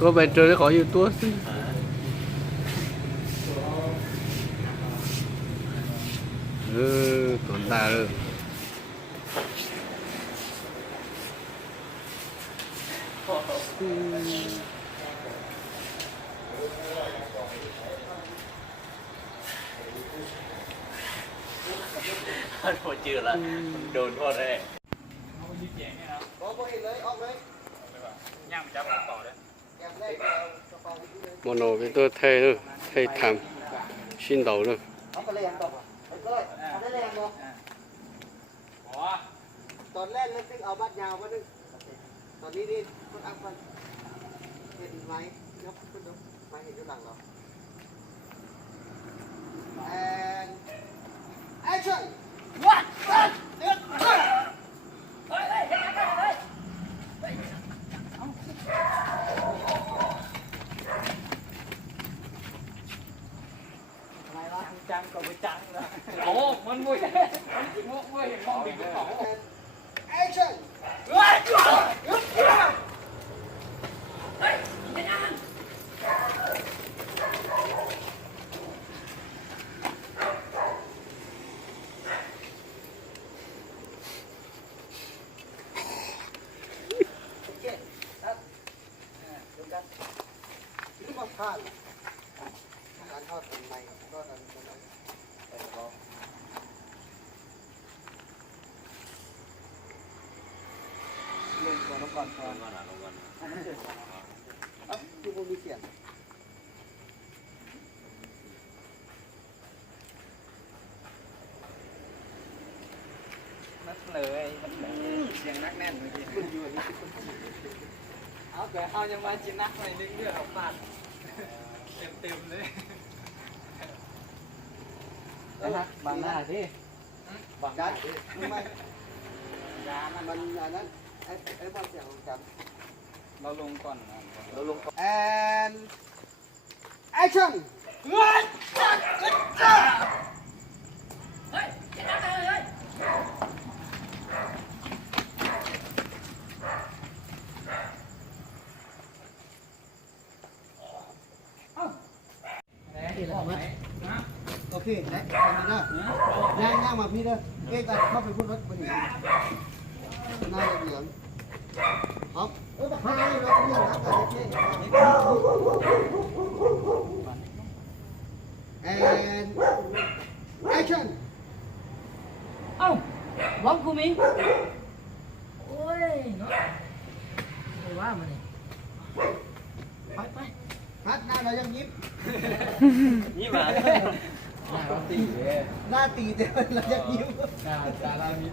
có bài trời nó khỏi YouTube tổn ta rồi thôi chưa là đồn thôi đấy một nồi cái tôi thay nữa thay thảm xin đầu nữa ตอนแรกนึกเอาบัดยาวมาดึงตอนนี้นี่ต้องอัพมันเห็นไหมยกขึ้นยกมาเห็นอยู่หลังเรา and action จังก็ไปจังเลยโอ้มันมวยมันจิ๋มมวยเห็นมองดิบเขา action โอเคครับดูกันที่มาพลาดการทอดเป็นไม้ก็ทำเป็นไม้ไปรอลงก่อนก่อนก่อนที่ผมมีเสียง นัดเลยเสียงนักแน่นเมื่อกี้เอาแต่เอายังมาจีนักหน่อยนึงด้วยเอาปาดเต็มเลย นะบางหน้าที่บางด้านไม่ยามันอันนั้นไอ้บอลเสียงจับ เราลงก่อนเราลง and action โอเคไหนไปนี่นะย่างมาพี่เด้อเอ๊ะกันเข้าไปพูดรถไปหนิหน้าเหลืองครับมาพายรถเหลืองนะกัน and action เอ้าร้องกูมิงโอ้ยเนาะไม่ว่ามันนี่ไป ฮัทหน้าเรายังยิ้ม นี่มา หน้าตีเต็มเรายังยิ้ม จารามิ